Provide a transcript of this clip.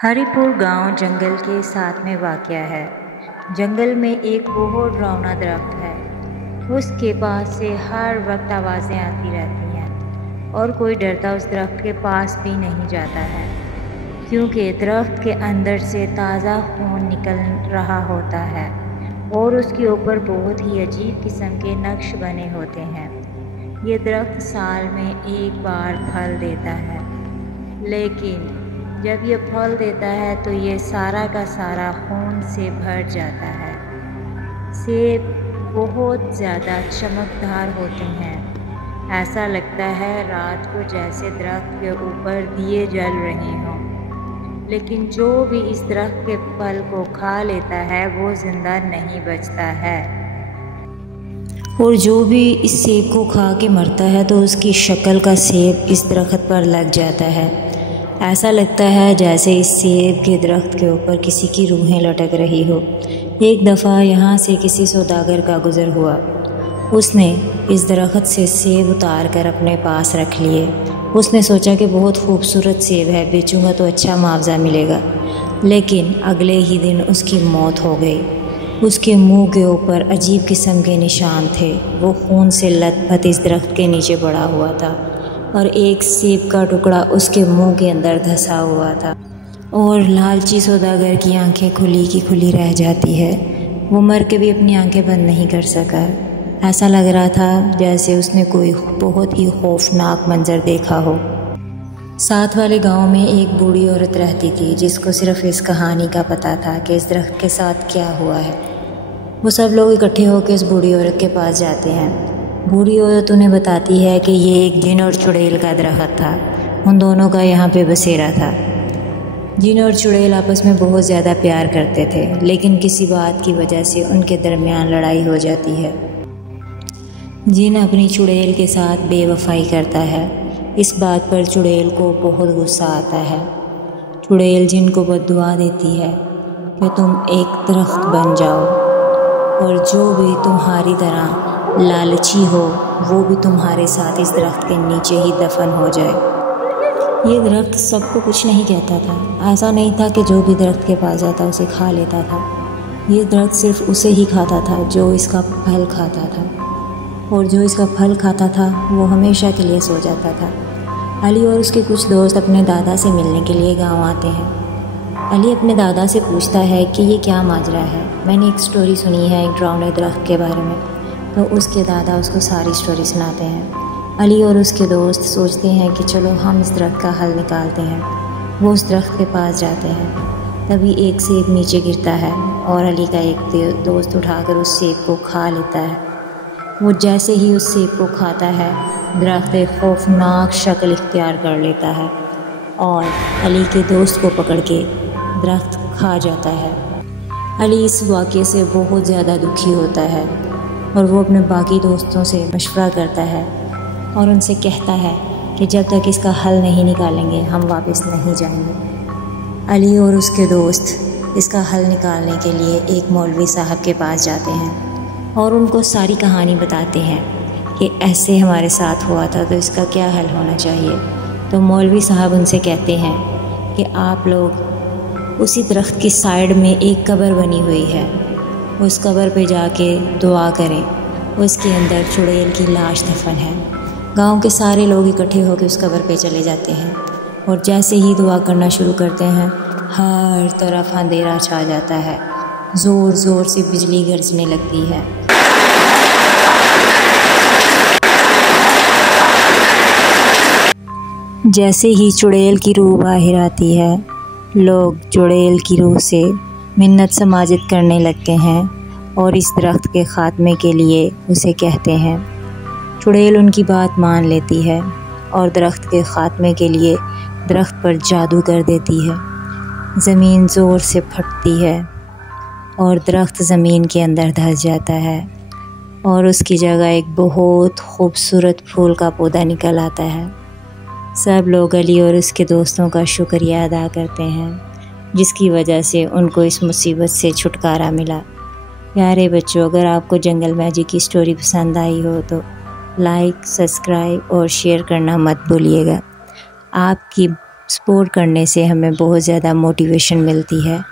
हरिपुर गांव जंगल के साथ में वाक़या है। जंगल में एक बहुत डरावना दरख्त है। उसके पास से हर वक्त आवाज़ें आती रहती हैं और कोई डरता उस दरख्त के पास भी नहीं जाता है, क्योंकि दरख्त के अंदर से ताज़ा खून निकल रहा होता है और उसके ऊपर बहुत ही अजीब किस्म के नक्श बने होते हैं। ये दरख्त साल में एक बार फल देता है, लेकिन जब ये फल देता है तो ये सारा का सारा खून से भर जाता है। सेब बहुत ज़्यादा चमकदार होते हैं। ऐसा लगता है रात को जैसे दरख्त के ऊपर दिए जल रहे हों, लेकिन जो भी इस दरख्त के फल को खा लेता है वो ज़िंदा नहीं बचता है। और जो भी इस सेब को खा के मरता है तो उसकी शक्ल का सेब इस दरख्त पर लग जाता है। ऐसा लगता है जैसे इस सेब के दरख्त के ऊपर किसी की रूहें लटक रही हो। एक दफ़ा यहाँ से किसी सौदागर का गुज़र हुआ। उसने इस दरख्त से सेब उतार कर अपने पास रख लिए। उसने सोचा कि बहुत खूबसूरत सेब है, बेचूंगा तो अच्छा मुआवजा मिलेगा। लेकिन अगले ही दिन उसकी मौत हो गई। उसके मुंह के ऊपर अजीब किस्म के निशान थे। वो खून से लथपथ इस दरख्त के नीचे पड़ा हुआ था और एक सेब का टुकड़ा उसके मुंह के अंदर धंसा हुआ था। और लालची सौदागर की आंखें खुली की खुली रह जाती है। वो मर के भी अपनी आंखें बंद नहीं कर सका। ऐसा लग रहा था जैसे उसने कोई बहुत ही खौफनाक मंजर देखा हो। साथ वाले गांव में एक बूढ़ी औरत रहती थी, जिसको सिर्फ इस कहानी का पता था कि इस दरख्त के साथ क्या हुआ है। वो सब लोग इकट्ठे होकर इस बूढ़ी औरत के पास जाते हैं। बूढ़ी औरत उन्हें बताती है कि ये एक जिन और चुड़ैल का दरख्त था। उन दोनों का यहाँ पे बसेरा था। जिन और चुड़ैल आपस में बहुत ज़्यादा प्यार करते थे, लेकिन किसी बात की वजह से उनके दरमियान लड़ाई हो जाती है। जिन अपनी चुड़ैल के साथ बेवफाई करता है। इस बात पर चुड़ैल को बहुत गुस्सा आता है। चुड़ैल जिन को बद्दुआ देती है कि तुम एक दरख्त बन जाओ और जो भी तुम्हारी तरह लालची हो वो भी तुम्हारे साथ इस दरख्त के नीचे ही दफन हो जाए। ये दरख्त सबको कुछ नहीं कहता था। ऐसा नहीं था कि जो भी दरख्त के पास जाता उसे खा लेता था। ये दरख्त सिर्फ उसे ही खाता था जो इसका फल खाता था, और जो इसका फल खाता था वो हमेशा के लिए सो जाता था। अली और उसके कुछ दोस्त अपने दादा से मिलने के लिए गाँव आते हैं। अली अपने दादा से पूछता है कि ये क्या माजरा है। मैंने एक स्टोरी सुनी है एक डरावने दरख्त के बारे में। तो उसके दादा उसको सारी स्टोरी सुनाते हैं। अली और उसके दोस्त सोचते हैं कि चलो हम इस दरख्त का हल निकालते हैं। वो उस दरख्त के पास जाते हैं। तभी एक सेब नीचे गिरता है और अली का एक दोस्त उठाकर उस सेब को खा लेता है। वो जैसे ही उस सेब को खाता है, दरख्त एक खौफनाक शक्ल इख्तियार कर लेता है और अली के दोस्त को पकड़ के दरख्त खा जाता है। अली इस वाक़े से बहुत ज़्यादा दुखी होता है और वो अपने बाकी दोस्तों से मशवरा करता है और उनसे कहता है कि जब तक इसका हल नहीं निकालेंगे हम वापस नहीं जाएंगे। अली और उसके दोस्त इसका हल निकालने के लिए एक मौलवी साहब के पास जाते हैं और उनको सारी कहानी बताते हैं कि ऐसे हमारे साथ हुआ था, तो इसका क्या हल होना चाहिए। तो मौलवी साहब उनसे कहते हैं कि आप लोग उसी दरख्त की साइड में एक कब्र बनी हुई है, उस कब्र पे जाके दुआ करें। उसके अंदर चुड़ैल की लाश दफन है। गांव के सारे लोग इकट्ठे होकर उस कब्र पे चले जाते हैं और जैसे ही दुआ करना शुरू करते हैं, हर तरफ अंधेरा छा जाता है। ज़ोर ज़ोर से बिजली गरजने लगती है। जैसे ही चुड़ैल की रूह बाहर आती है, लोग चुड़ैल की रूह से मिन्नत समाजित करने लगते हैं और इस दरख्त के ख़ात्मे के लिए उसे कहते हैं। चुड़ैल उनकी बात मान लेती है और दरख्त के ख़ात्मे के लिए दरख्त पर जादू कर देती है। ज़मीन ज़ोर से फटती है और दरख्त ज़मीन के अंदर धंस जाता है और उसकी जगह एक बहुत खूबसूरत फूल का पौधा निकल आता है। सब लोग अली और उसके दोस्तों का शुक्रिया अदा करते हैं, जिसकी वजह से उनको इस मुसीबत से छुटकारा मिला। प्यारे बच्चों, अगर आपको जंगल मैजिक की स्टोरी पसंद आई हो तो लाइक, सब्सक्राइब और शेयर करना मत भूलिएगा। आपकी स्पोर्ट करने से हमें बहुत ज़्यादा मोटिवेशन मिलती है।